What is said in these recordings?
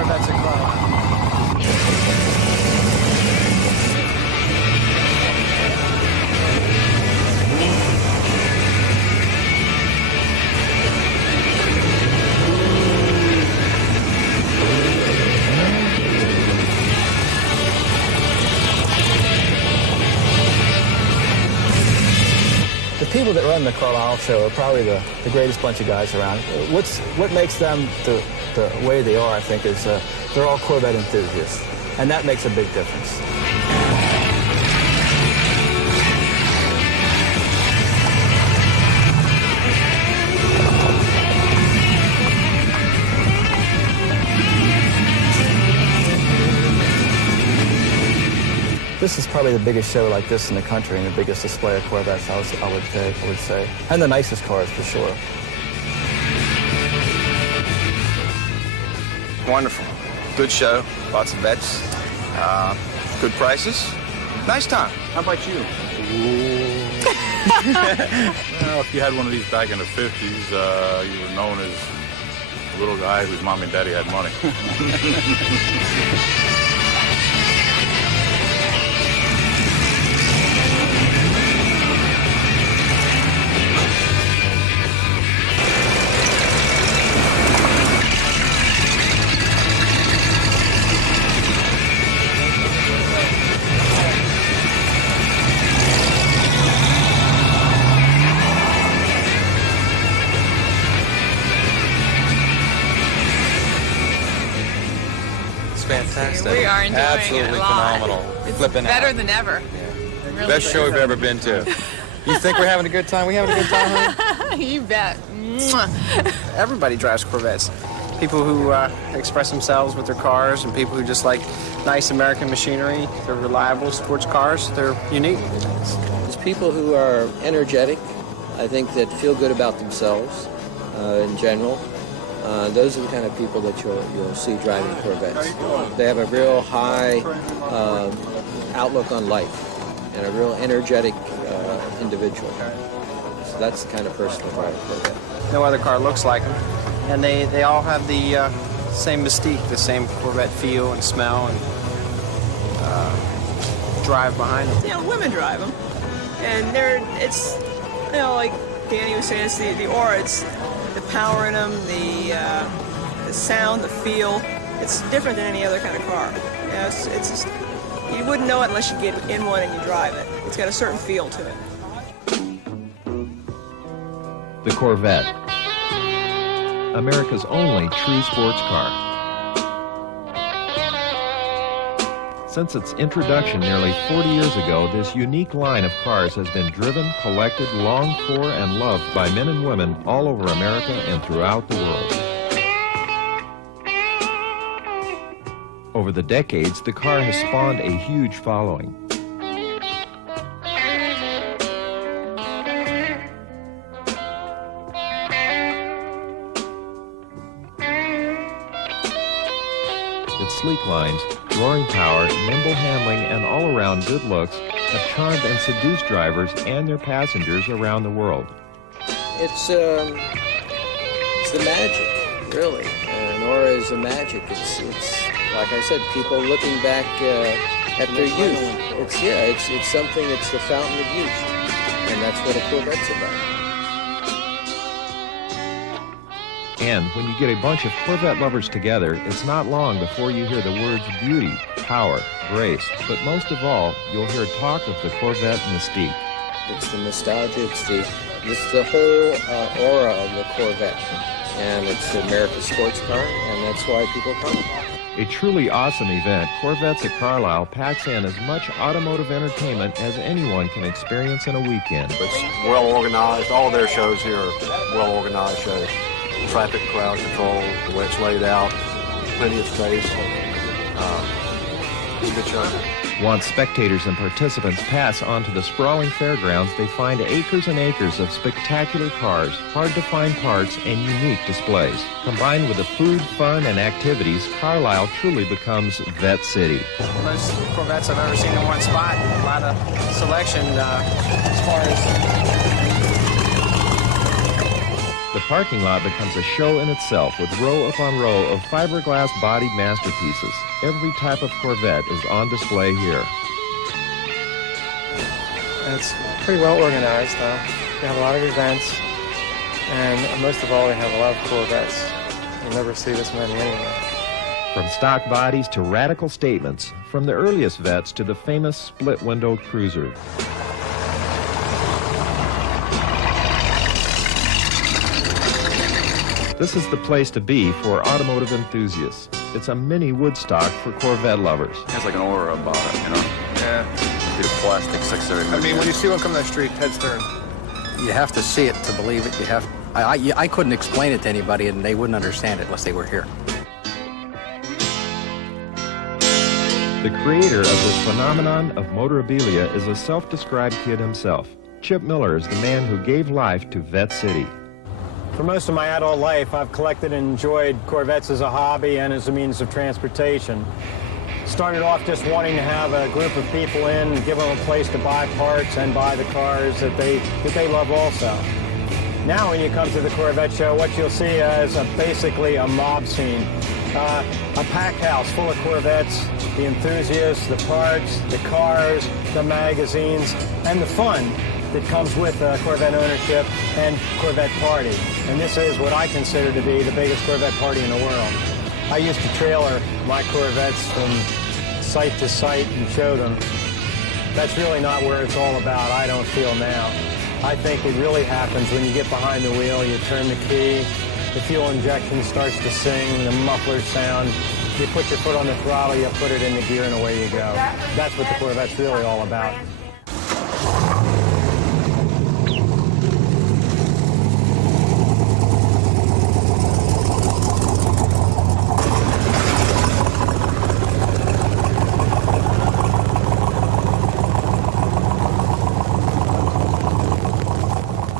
Corvettes at Carlisle. The people that run the Carlisle show are probably the greatest bunch of guys around. What makes them the way they are, I think, is they're all Corvette enthusiasts, and that makes a big difference. This is probably the biggest show like this in the country and the biggest display of Corvettes, I would say. And the nicest cars, for sure. Wonderful. Good show. Lots of vets. Good prices. Nice time. How about you? Well, if you had one of these back in the 50s, you were known as the little guy whose mom and daddy had money. Fantastic. We are enjoying Absolutely it a lot. phenomenal. It's Flipping better out. than ever. Yeah. Really Best show we've ever been to. You think we're having a good time? We having a good time, honey? You bet. Mwah. Everybody drives Corvettes. People who express themselves with their cars and people who just like nice American machinery. They're reliable sports cars. They're unique. It's people who are energetic, I think, that feel good about themselves in general. Those are the kind of people that you'll see driving Corvettes. They have a real high outlook on life and a real energetic individual. So that's the kind of person to drive a Corvette. No other car looks like them. And they all have the same mystique, the same Corvette feel and smell and drive behind them. You know, women drive them. And it's, you know, like Danny was saying, it's the aura, it's the power in them, the sound, the feel. It's different than any other kind of car. You know, it's just, you wouldn't know it unless you get in one and you drive it. It's got a certain feel to it. The Corvette, America's only true sports car. Since its introduction nearly 40 years ago, this unique line of cars has been driven, collected, longed for, and loved by men and women all over America and throughout the world. Over the decades, the car has spawned a huge following. Its sleek lines, roaring power, nimble handling, and all-around good looks have charmed and seduced drivers and their passengers around the world. It's the magic, really. Nora is the magic. It's like I said, people looking back at their youth. It's something. It's the fountain of youth, and that's what a Corvette's about. And when you get a bunch of Corvette lovers together, it's not long before you hear the words beauty, power, grace, but most of all, you'll hear talk of the Corvette mystique. It's the nostalgia, it's the whole aura of the Corvette. And it's America's sports car, and that's why people come. A truly awesome event, Corvettes at Carlisle packs in as much automotive entertainment as anyone can experience in a weekend. It's well organized. All their shows here are well organized shows. Traffic, crowd control, the way it's laid out, plenty of space. It's a good show. Once spectators and participants pass onto the sprawling fairgrounds, they find acres and acres of spectacular cars, hard-to-find parts, and unique displays. Combined with the food, fun, and activities, Carlisle truly becomes Vette City. Most Corvettes I've ever seen in one spot. A lot of selection as far as... The The parking lot becomes a show in itself with row upon row of fiberglass-bodied masterpieces. Every type of Corvette is on display here. It's pretty well organized, though. We have a lot of events, and most of all, we have a lot of Corvettes. You'll never see this many anywhere. From stock bodies to radical statements, from the earliest Vettes to the famous split-windowed cruiser. This is the place to be for automotive enthusiasts. It's a mini Woodstock for Corvette lovers. It has like an aura about it, you know? Yeah. Bit of plastic, 630. I mean, when you see one come down the street, heads turn. You have to see it to believe it. I couldn't explain it to anybody, and they wouldn't understand it unless they were here. The creator of this phenomenon of motorabilia is a self-described kid himself. Chip Miller is the man who gave life to Vette City. For most of my adult life, I've collected and enjoyed Corvettes as a hobby and as a means of transportation. Started off just wanting to have a group of people in, give them a place to buy parts and buy the cars that they love also. Now when you come to the Corvette show, what you'll see is basically a mob scene. A packed house full of Corvettes, the enthusiasts, the parts, the cars, the magazines, and the fun that comes with Corvette ownership and Corvette party. And this is what I consider to be the biggest Corvette party in the world. I used to trailer my Corvettes from site to site and show them. That's really not where it's all about, I don't feel now. I think it really happens when you get behind the wheel, you turn the key, the fuel injection starts to sing, the mufflers sound, you put your foot on the throttle, you put it in the gear, and away you go. That's what the Corvette's really all about.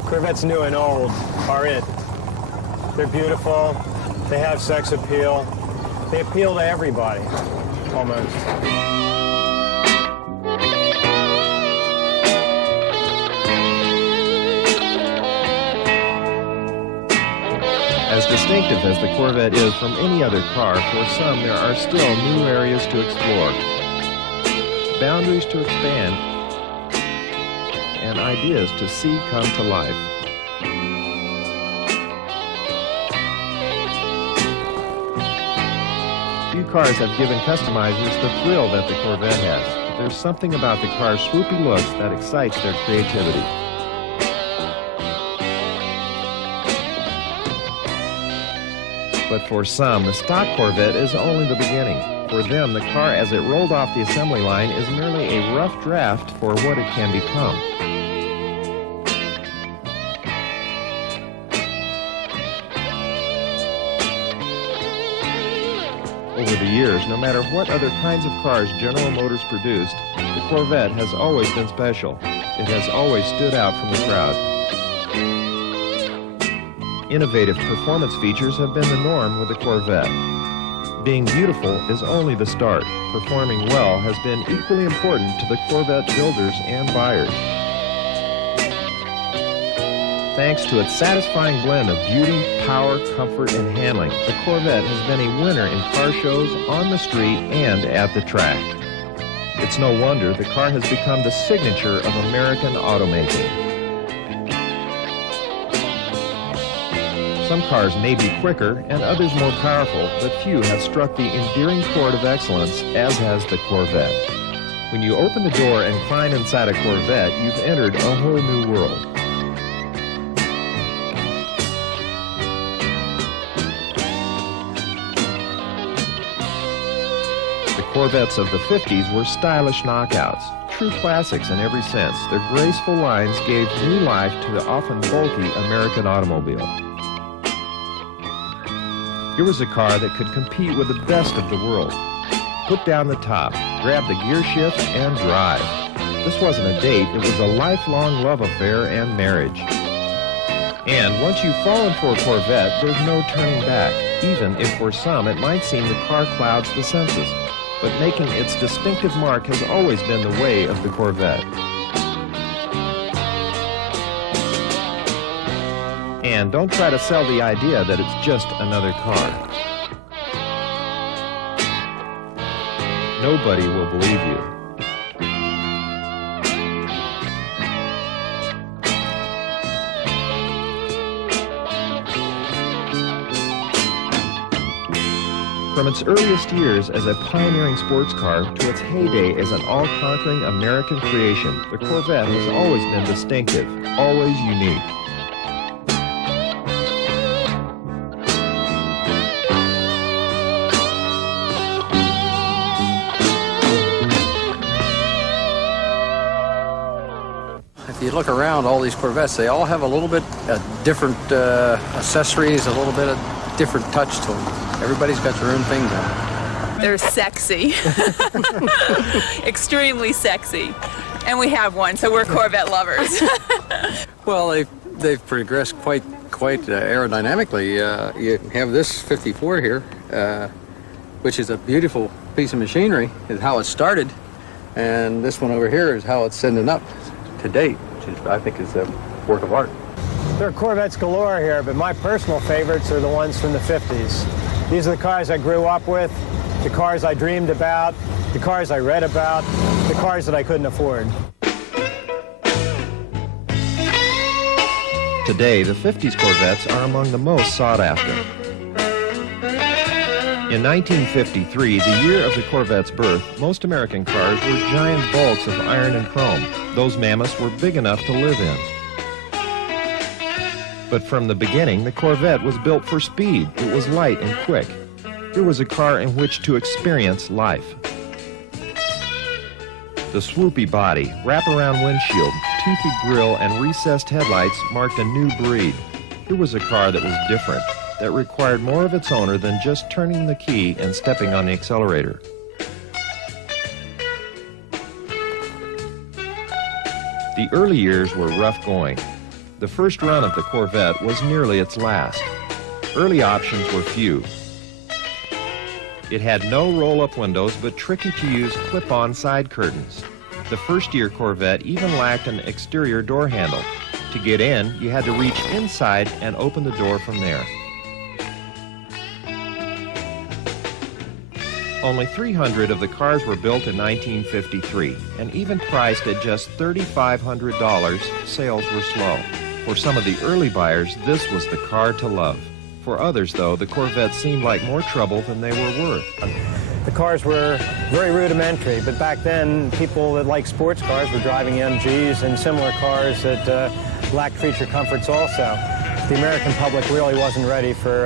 Corvettes new and old are it. They're beautiful, they have sex appeal, they appeal to everybody, almost. As distinctive as the Corvette is from any other car, for some there are still new areas to explore, boundaries to expand, and ideas to see come to life. Few cars have given customizers the thrill that the Corvette has. There's something about the car's swoopy looks that excites their creativity. But for some, the stock Corvette is only the beginning. For them, the car as it rolled off the assembly line is merely a rough draft for what it can become. Over the years, no matter what other kinds of cars General Motors produced, the Corvette has always been special. It has always stood out from the crowd. Innovative performance features have been the norm with the Corvette. Being beautiful is only the start. Performing well has been equally important to the Corvette builders and buyers. Thanks to its satisfying blend of beauty, power, comfort, and handling, the Corvette has been a winner in car shows, on the street, and at the track. It's no wonder the car has become the signature of American automaking. Some cars may be quicker and others more powerful, but few have struck the endearing chord of excellence as has the Corvette. When you open the door and climb inside a Corvette, you've entered a whole new world. The Corvettes of the 50s were stylish knockouts, true classics in every sense. Their graceful lines gave new life to the often bulky American automobile. Here was a car that could compete with the best of the world. Put down the top, grab the gear shift, and drive. This wasn't a date, it was a lifelong love affair and marriage. And once you've fallen for a Corvette, there's no turning back, even if for some it might seem the car clouds the senses. But making its distinctive mark has always been the way of the Corvette. And And don't try to sell the idea that it's just another car. Nobody will believe you. From its earliest years as a pioneering sports car to its heyday as an all-conquering American creation, the Corvette has always been distinctive, always unique. If you look around, all these Corvettes, they all have a little bit different accessories, a little bit of different touch to them. Everybody's got their own thing going. They're sexy. Extremely sexy. And we have one, so we're Corvette lovers. Well, they've progressed quite aerodynamically. You have this 54 here, which is a beautiful piece of machinery, is how it started. And this one over here is how it's ending up to date, which is, I think, is a work of art. There are Corvettes galore here, but my personal favorites are the ones from the 50s. These are the cars I grew up with, the cars I dreamed about, the cars I read about, the cars that I couldn't afford. Today, the 50s Corvettes are among the most sought after. In 1953, the year of the Corvette's birth, most American cars were giant bulks of iron and chrome. Those mammoths were big enough to live in. But from the beginning, the Corvette was built for speed. It was light and quick. It was a car in which to experience life. The swoopy body, wraparound windshield, toothy grille, and recessed headlights marked a new breed. It was a car that was different, that required more of its owner than just turning the key and stepping on the accelerator. The early years were rough going. The first run of the Corvette was nearly its last. Early options were few. It had no roll-up windows, but tricky-to-use clip-on side curtains. The first-year Corvette even lacked an exterior door handle. To get in, you had to reach inside and open the door from there. Only 300 of the cars were built in 1953, and even priced at just $3,500, sales were slow. For some of the early buyers, this was the car to love. For others, though, the Corvette seemed like more trouble than they were worth. The cars were very rudimentary, but back then, people that liked sports cars were driving MGs and similar cars that lacked feature comforts also. The American public really wasn't ready for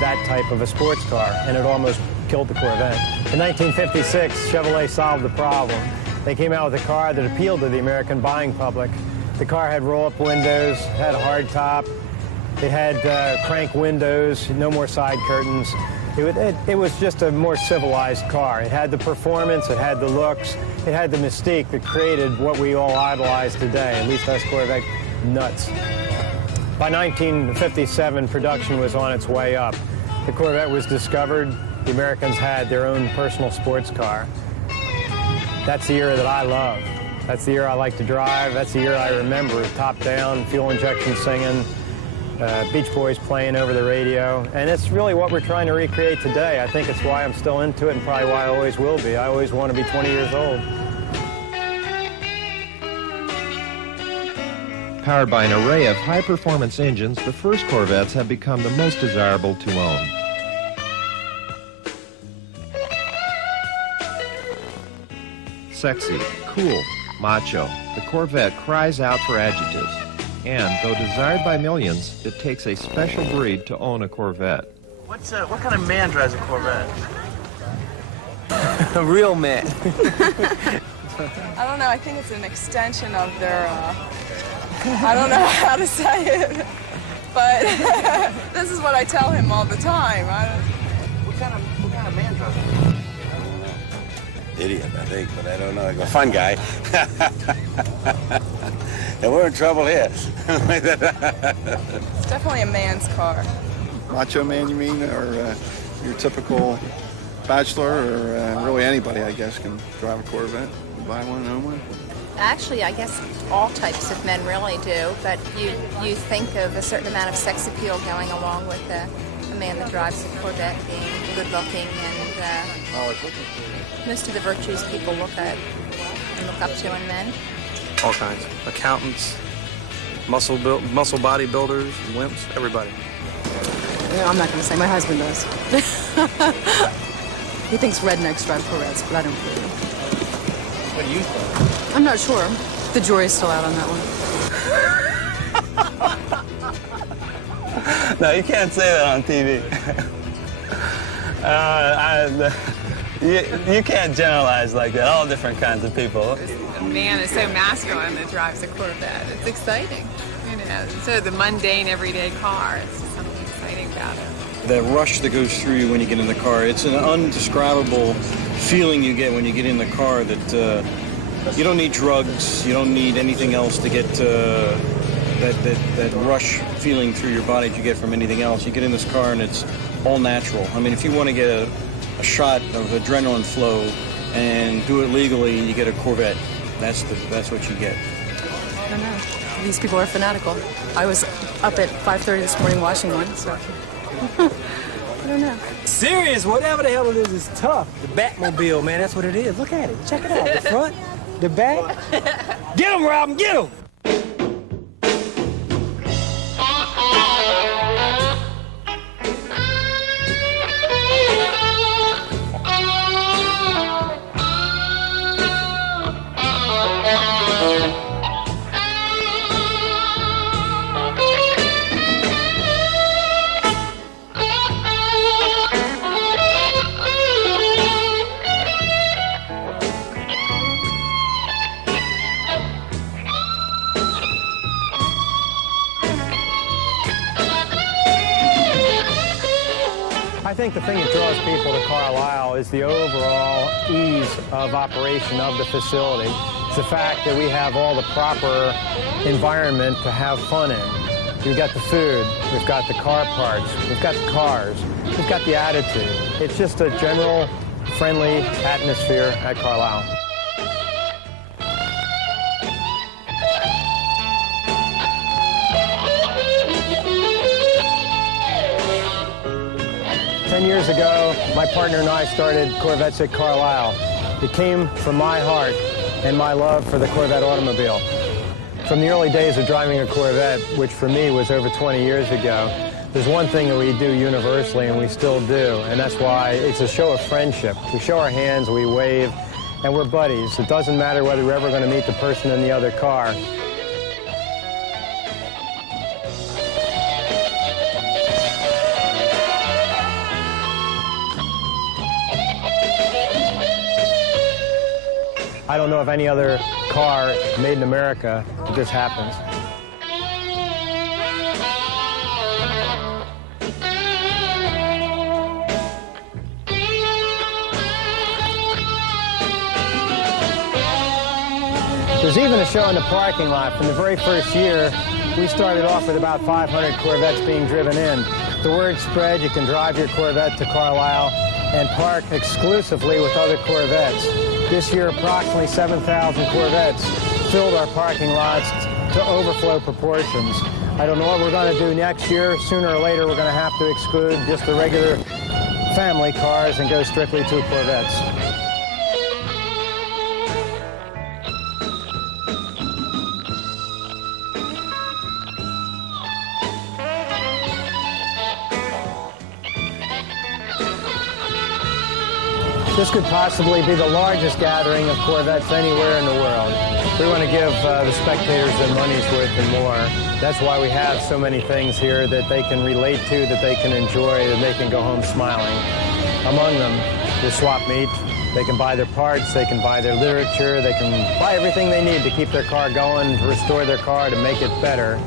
that type of a sports car, and it almost killed the Corvette. In 1956, Chevrolet solved the problem. They came out with a car that appealed to the American buying public. The car had roll-up windows, had a hard top, it had crank windows, no more side curtains. It was just a more civilized car. It had the performance, it had the looks, it had the mystique that created what we all idolize today, at least us Corvette nuts. By 1957, production was on its way up. The Corvette was discovered. The Americans had their own personal sports car. That's the era that I love. That's the year I like to drive. That's the year I remember. Top down, fuel injection singing, Beach Boys playing over the radio. And it's really what we're trying to recreate today. I think it's why I'm still into it and probably why I always will be. I always want to be 20 years old. Powered by an array of high-performance engines, the first Corvettes have become the most desirable to own. Sexy, cool, macho, the Corvette cries out for adjectives. And, though desired by millions, it takes a special breed to own a Corvette. What kind of man drives a Corvette? A real man. I don't know, I think it's an extension of their, I don't know how to say it, but this is what I tell him all the time. What kind of man drives a Idiot, I think, but I don't know. A fun guy. And we're in trouble here. It's definitely a man's car. Macho man, you mean, or your typical bachelor, or really anybody, I guess, can drive a Corvette, buy one, own one? Actually, I guess all types of men really do, but you think of a certain amount of sex appeal going along with a man that drives a Corvette being good looking, and most of the virtues people look at and look up to in men. All kinds. Accountants, muscle bodybuilders, wimps, everybody. Yeah, I'm not going to say. My husband does. He thinks rednecks drive Corvettes, but I don't believe him. What do you think? I'm not sure. The jury's still out on that one. No, you can't say that on TV. You can't generalize like that. All different kinds of people. A man is so masculine that drives a Corvette. It's exciting, you know. So the mundane, everyday car, it's just something exciting about it. That rush that goes through you when you get in the car, it's an undescribable feeling you get when you get in the car that you don't need drugs, you don't need anything else to get that rush feeling through your body that you get from anything else. You get in this car and it's all natural. I mean, if you want to get a shot of adrenaline flow and do it legally, you get a Corvette. That's what you get. I don't know. These people are fanatical. I was up at 5:30 this morning washing one, so I don't know. Serious, whatever the hell it is tough. The Batmobile, man, that's what it is. Look at it. Check it out. The front, the back. Get him, Robin, get him! I think the thing that draws people to Carlisle is the overall ease of operation of the facility. It's the fact that we have all the proper environment to have fun in. We've got the food, we've got the car parts, we've got the cars, we've got the attitude. It's just a general friendly atmosphere at Carlisle. Years ago, my partner and I started Corvettes at Carlisle. It came from my heart and my love for the Corvette automobile. From the early days of driving a Corvette, which for me was over 20 years ago, there's one thing that we do universally, and we still do, and that's why it's a show of friendship. We show our hands, we wave, and we're buddies. It doesn't matter whether we're ever going to meet the person in the other car. I don't know of any other car made in America that this happens. There's even a show in the parking lot. From the very first year, we started off with about 500 Corvettes being driven in. The word spread, you can drive your Corvette to Carlisle and park exclusively with other Corvettes. This year, approximately 7,000 Corvettes filled our parking lots to overflow proportions. I don't know what we're going to do next year. Sooner or later, we're going to have to exclude just the regular family cars and go strictly to Corvettes. This could possibly be the largest gathering of Corvettes anywhere in the world. We want to give the spectators their money's worth and more. That's why we have so many things here that they can relate to, that they can enjoy, that they can go home smiling. Among them, the swap meet. They can buy their parts, they can buy their literature, they can buy everything they need to keep their car going, to restore their car, to make it better.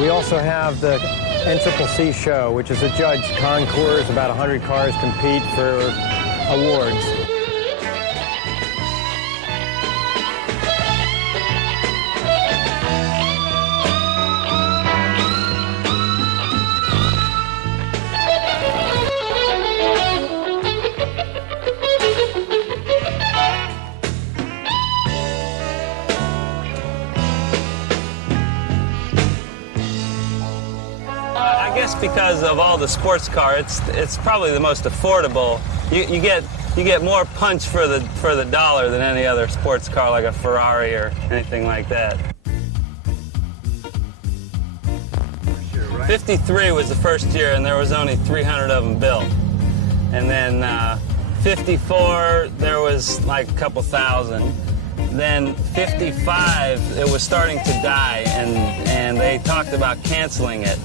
We also have the NCCC show, which is a judge concours. About 100 cars compete for awards. because of all the sports car, it's probably the most affordable. You get more punch for the dollar than any other sports car, like a Ferrari or anything like that. 53 was the first year, and there was only 300 of them built. And then 54, there was like a couple thousand. Then 55, it was starting to die, and they talked about canceling it.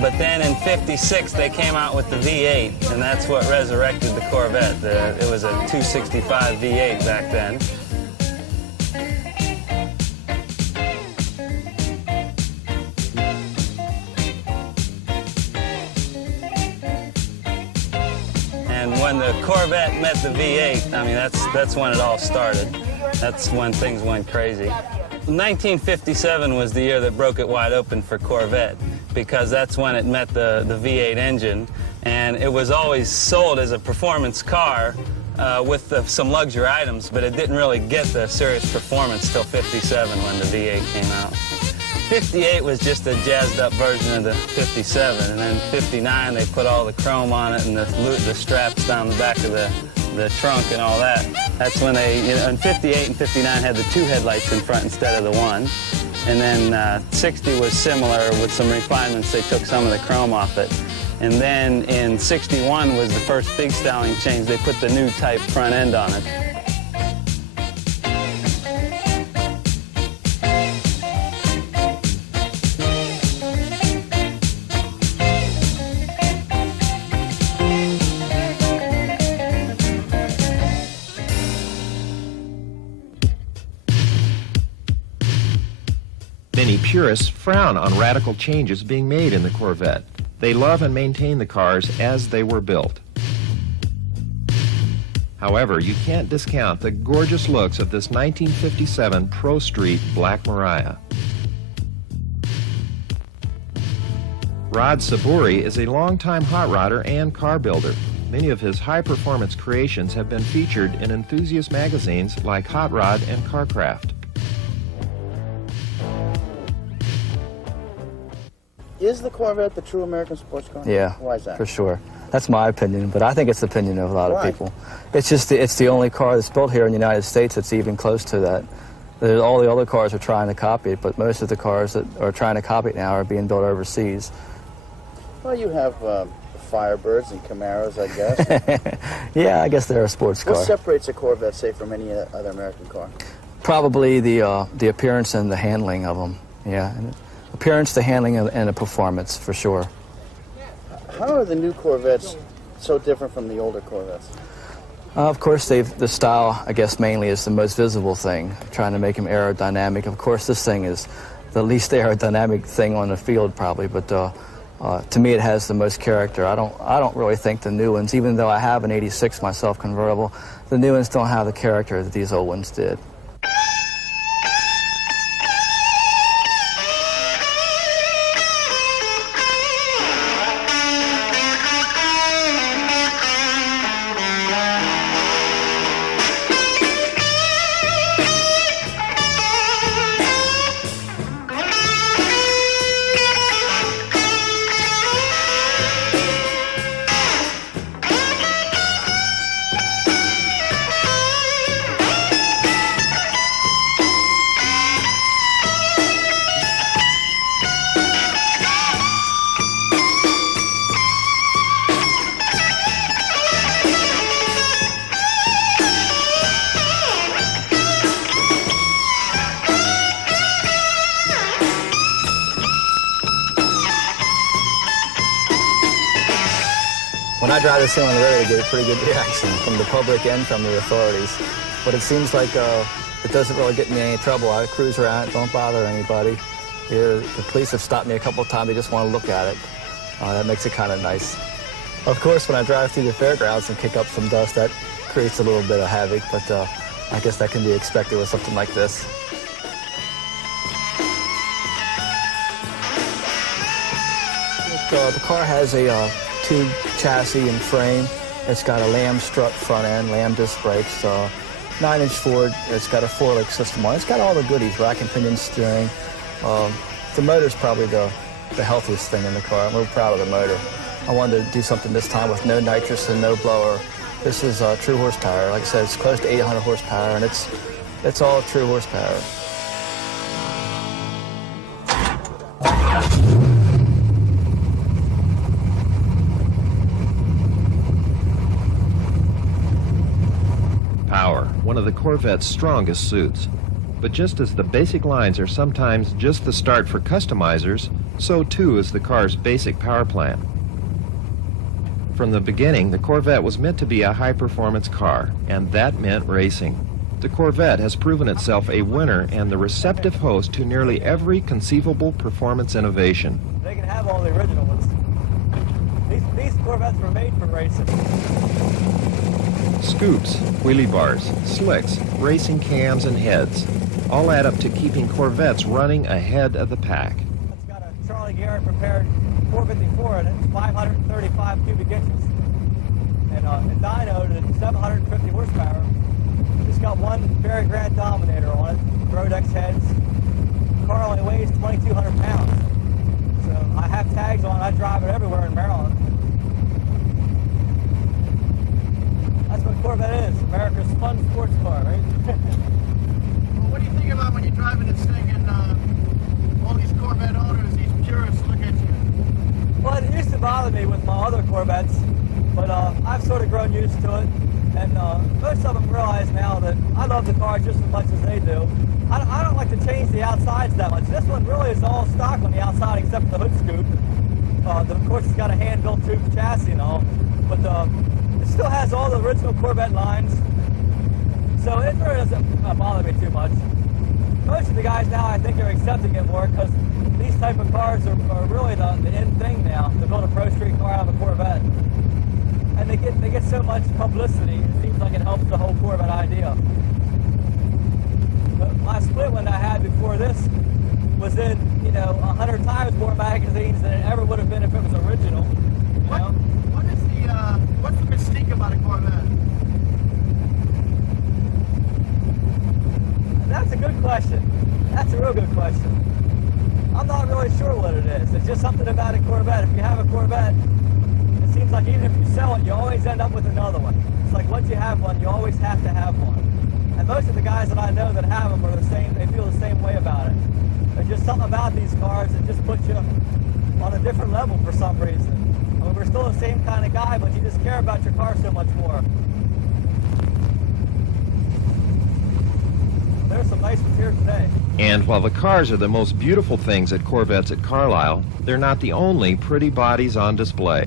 But then in 56, they came out with the V8, and that's what resurrected the Corvette. It was a 265 V8 back then. And when the Corvette met the V8, I mean, that's when it all started. That's when things went crazy. 1957 was the year that broke it wide open for Corvette, because that's when it met the V8 engine, and it was always sold as a performance car with some luxury items, but it didn't really get the serious performance till 57 when the V8 came out. 58 was just a jazzed up version of the 57, and then 59 they put all the chrome on it and the straps down the back of the trunk and all that. That's when they, in 58 and 59 had the two headlights in front instead of the one. And then 60 was similar with some refinements. They took some of the chrome off it. And then in 61 was the first big styling change. They put the new type front end on it. Many purists frown on radical changes being made in the Corvette. They love and maintain the cars as they were built. However, you can't discount the gorgeous looks of this 1957 Pro Street Black Mariah. Rod Saburi is a longtime hot rodder and car builder. Many of his high-performance creations have been featured in enthusiast magazines like Hot Rod and Carcraft. Is the Corvette the true American sports car? Yeah, why is that? For sure. That's my opinion, but I think it's the opinion of a lot of people. It's just it's the only car that's built here in the United States that's even close to that. All the other cars are trying to copy it, but most of the cars that are trying to copy it now are being built overseas. Well, you have Firebirds and Camaros, I guess. Yeah, I guess they're a sports car. What separates a Corvette, say, from any other American car? Probably the appearance and the handling of them. Yeah, appearance, the handling, and the performance, for sure. How are the new Corvettes so different from the older Corvettes? Of course, the style, I guess, mainly is the most visible thing, trying to make them aerodynamic. Of course, this thing is the least aerodynamic thing on the field, probably, but to me, it has the most character. I don't really think the new ones, even though I have an '86 myself convertible, the new ones don't have the character that these old ones did. When I drive this thing on the road, I get a pretty good reaction from the public and from the authorities. But it seems like it doesn't really get me in any trouble. I cruise around, don't bother anybody. The police have stopped me a couple of times. They just want to look at it. That makes it kind of nice. Of course, when I drive through the fairgrounds and kick up some dust, that creates a little bit of havoc, but I guess that can be expected with something like this. The car has a tube chassis and frame. It's got a lamb strut front end, lamb disc brakes, 9-inch Ford. It's got a 4-link system on it. It's got all the goodies, rack and pinion steering. The motor's probably the the healthiest thing in the car. I'm real proud of the motor. I wanted to do something this time with no nitrous and no blower. This is true horsepower. Like I said, it's close to 800 horsepower, and it's all true horsepower. Power, one of the Corvette's strongest suits. But just as the basic lines are sometimes just the start for customizers, so too is the car's basic power plant. From the beginning, the Corvette was meant to be a high-performance car, and that meant racing. The Corvette has proven itself a winner and the receptive host to nearly every conceivable performance innovation. They can have all the original ones. These Corvettes were made for racing. Scoops, wheelie bars, slicks, racing cams, and heads all add up to keeping Corvettes running ahead of the pack. It's got a Charlie Garrett prepared 454 in it, 535 cubic inches, and dynoed at 750 horsepower. It's got one very grand dominator on it, Rodex heads. The car only weighs 2,200 pounds. So I have tags on, I drive it everywhere in Maryland. That's what Corvette is, America's fun sports car, right? Well, what do you think about when you're driving this thing and all these Corvette owners, these purists look at you? Well, it used to bother me with my other Corvettes, but I've sort of grown used to it. And most of them realize now that I love the car just as much as they do. I don't like to change the outsides that much. This one really is all stock on the outside except for the hood scoop. Of course, it's got a hand-built tube chassis and all, but it still has all the original Corvette lines. So it really doesn't bother me too much. Most of the guys now, I think, are accepting it more because these type of cars are really the in thing now, to build a pro street car out of a Corvette. And they get so much publicity, it seems like it helps the whole Corvette idea. But my split one I had before this was in, 100 times more magazines than it ever would have been if it was original. What's the mystique about a Corvette? That's a good question. That's a real good question. I'm not really sure what it is. It's just something about a Corvette. If you have a Corvette, it seems like even if you sell it, you always end up with another one. It's like once you have one, you always have to have one. And most of the guys that I know that have them are the same. They feel the same way about it. There's just something about these cars that just puts you on a different level for some reason. I mean, we're still the same kind of guy, but you just care about your car so much more. There's some nice ones here today. And while the cars are the most beautiful things at Corvettes at Carlisle, they're not the only pretty bodies on display.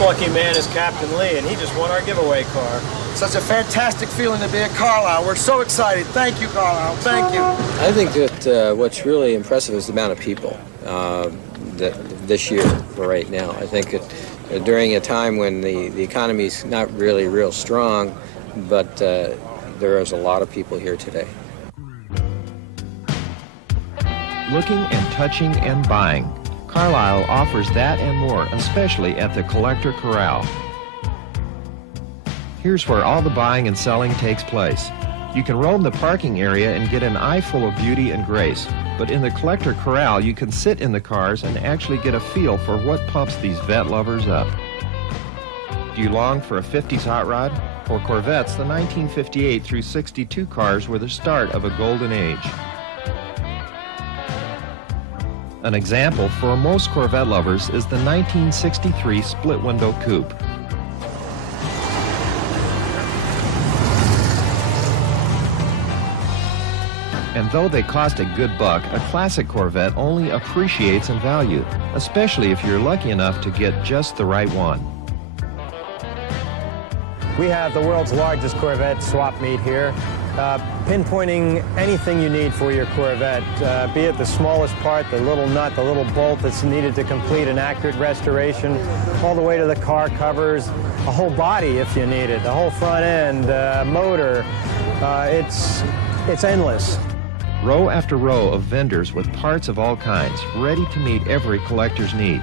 Lucky man is Captain Lee, and he just won our giveaway car. Such a fantastic feeling to be at Carlisle. We're so excited. Thank you, Carlisle. Thank you. I think that what's really impressive is the amount of people this year for right now. I think that during a time when the economy's not really real strong, but there is a lot of people here today. Looking and touching and buying. Carlisle offers that and more, especially at the Collector Corral. Here's where all the buying and selling takes place. You can roam the parking area and get an eyeful of beauty and grace, but in the collector corral you can sit in the cars and actually get a feel for what pumps these Vette lovers up. Do you long for a 50s hot rod? For Corvettes, the 1958 through 62 cars were the start of a golden age. An example for most Corvette lovers is the 1963 split-window coupe. And though they cost a good buck, a classic Corvette only appreciates in value, especially if you're lucky enough to get just the right one. We have the world's largest Corvette swap meet here, pinpointing anything you need for your Corvette, be it the smallest part, the little nut, the little bolt that's needed to complete an accurate restoration, all the way to the car covers, a whole body if you need it, the whole front end, motor. It's endless. Row after row of vendors with parts of all kinds, ready to meet every collector's need.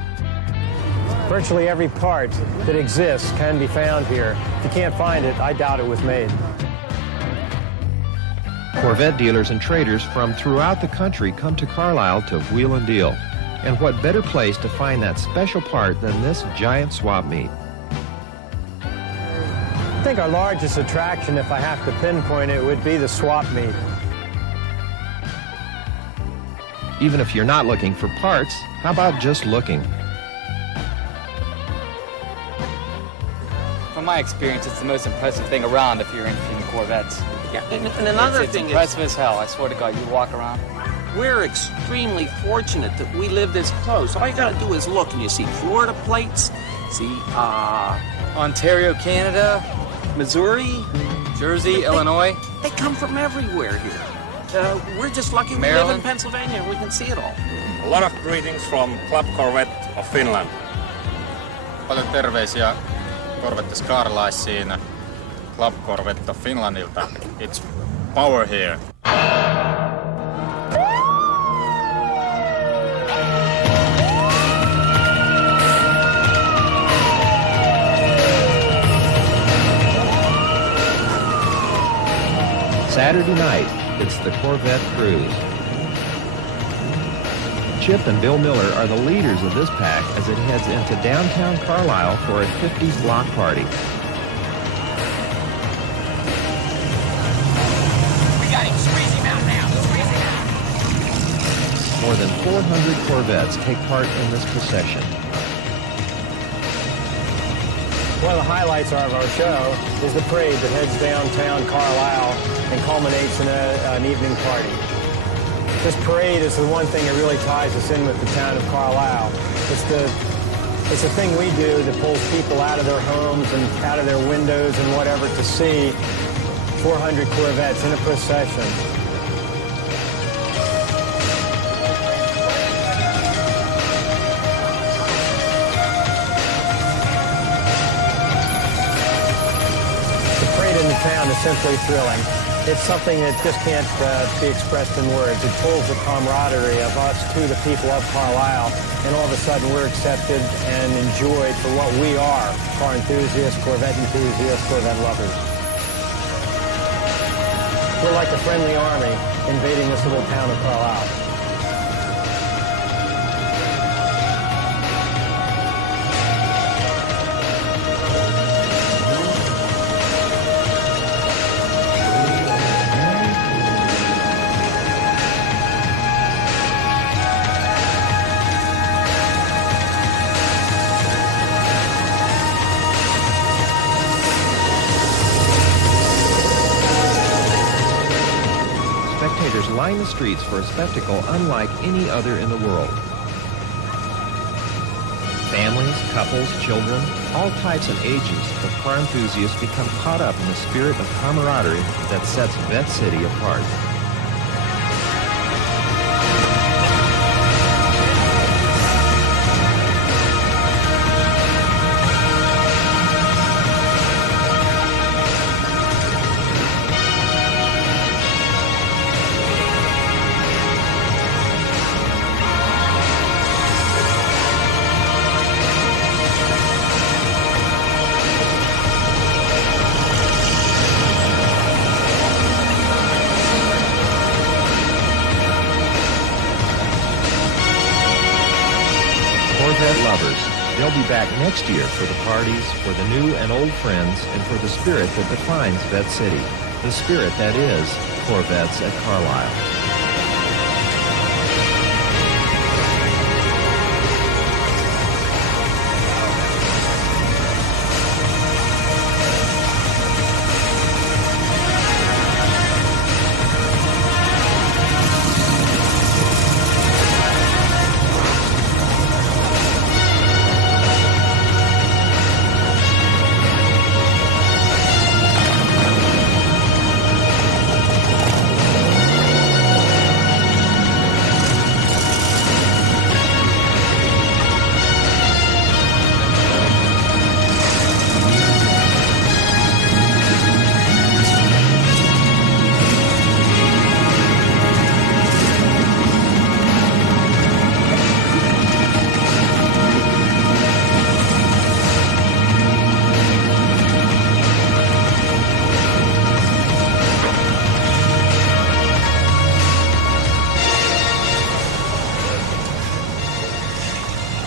Virtually every part that exists can be found here. If you can't find it, I doubt it was made. Corvette dealers and traders from throughout the country come to Carlisle to wheel and deal. And what better place to find that special part than this giant swap meet? I think our largest attraction, if I have to pinpoint it, would be the swap meet. Even if you're not looking for parts, how about just looking? From my experience, it's the most impressive thing around if you're interested in Corvettes. Yeah, and another it's thing impressive as hell, I swear to God. You walk around. We're extremely fortunate that we live this close. All you gotta do is look and you see Florida plates, see Ontario, Canada, Missouri, Jersey, Illinois. They come from everywhere here. We're just lucky we live in Maryland. Pennsylvania and we can see it all. A lot of greetings from Club Corvette of Finland. Paljon terveisiä Corvettes Carlisleen, Club Corvette of Finlandilta. It's power here. Saturday night, it's the Corvette Cruise. Chip and Bill Miller are the leaders of this pack as it heads into downtown Carlisle for a 50s block party. We got him. Squeeze him out now. Squeeze him out. More than 400 Corvettes take part in this procession. One of the highlights of our show is the parade that heads downtown Carlisle and culminates in an evening party. This parade is the one thing that really ties us in with the town of Carlisle. It's the thing we do that pulls people out of their homes and out of their windows and whatever to see 400 Corvettes in a procession. The parade in the town is simply thrilling. It's something that just can't be expressed in words. It pulls the camaraderie of us to the people of Carlisle, and all of a sudden we're accepted and enjoyed for what we are, car enthusiasts, Corvette enthusiasts, Corvette lovers. We're like a friendly army invading this little town of Carlisle. Spectators line the streets for a spectacle unlike any other in the world. Families, couples, children, all types and ages of car enthusiasts become caught up in the spirit of camaraderie that sets Vette City apart. Corvette lovers. They'll be back next year for the parties, for the new and old friends, and for the spirit that defines Vette City. The spirit that is Corvettes at Carlisle.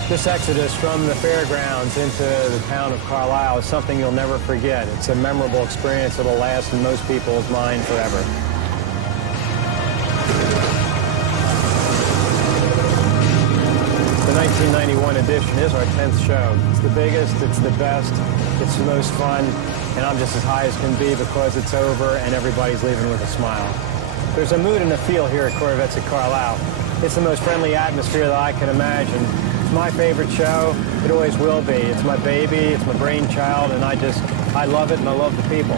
This exodus from the fairgrounds into the town of Carlisle is something you'll never forget. It's a memorable experience that'll last in most people's mind forever. The 1991 edition is our 10th show. It's the biggest, it's the best, it's the most fun, and I'm just as high as can be because it's over and everybody's leaving with a smile. There's a mood and a feel here at Corvettes at Carlisle. It's the most friendly atmosphere that I can imagine. It's my favorite show. It always will be. It's my baby, it's my brainchild, and I love it and I love the people.